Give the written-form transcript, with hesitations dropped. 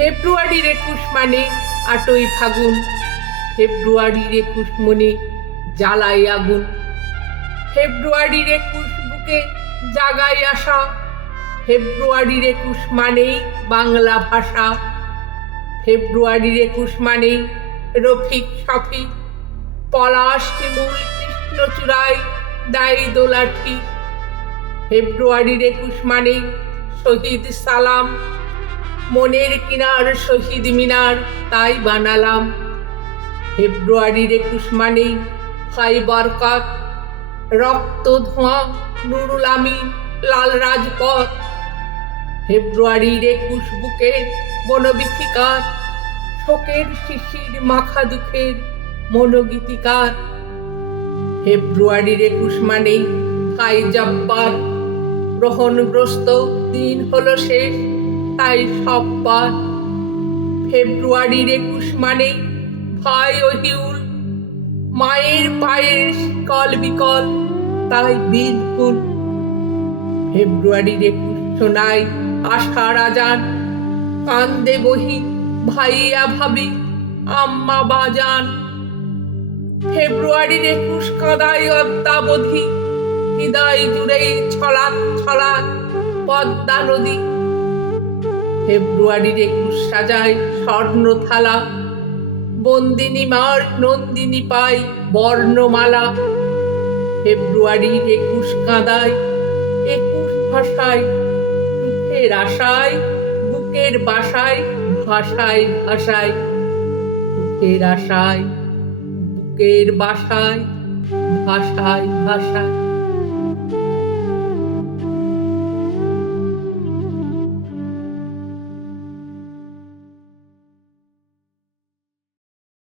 ফেব্রুয়ারির 21 মানে 8ই ফাগুন, ফেব্রুয়ারির 21 মনে জ্বালাই আগুন। ফেব্রুয়ারির 21 বুকে জাগাই আশা, ফেব্রুয়ারির 21 মানেই বাংলা ভাষা। ফেব্রুয়ারির 21 মানেই রফিক শফিক, পলাশ শিমুল কৃষ্ণচূড়ায় দেয় দোলাঠি। ফেব্রুয়ারির 21 মানেই শহীদ সালাম, মনের কিনার শহীদ মিনার তাই বানালাম। ফেব্রুয়ারির 21 মানেই ভাই বরকত, রক্ত ধোঁয়া নুরুল আমিন লাল রাজপথ। ফেব্রুয়ারির 21 বুকে বনবিথিকার, শোকের শিশির মাখা দুঃখের মনোগীতিকার। ফেব্রুয়ারির 21 মানেই ভাই জব্বার, গ্রহণগ্রস্ত দিন হলো শেষ তাই সব্বার। ফেব্রুয়ারির 21 মানেই ভাই ওহিউল, মায়ের পায়ের শিকল বিকল তাই বিলকুল। ফেব্রুয়ারির 21 শোনায় আশার আজান, কান্দে বহি ভাইয়া ভাবি আম্মা বাজান। ফেব্রুয়ারির 21 কাদায় অদ্যাবধি, হৃদয় জুড়েই ছলাৎ ছলাৎ পদ্মা নদী। ফেব্রুয়ারির 21 সাজায় স্বর্ণ থালা, বন্দিনী মার নন্দিনী পাই বর্ণমালা। ফেব্রুয়ারির 21 কাঁদায় 21 ভাষায়, সুখের আশায় বুকের বাসায় ভাষায় ভাষায়। সুখের আশায় বুকের বাসায় ভাষায় ভাষায়।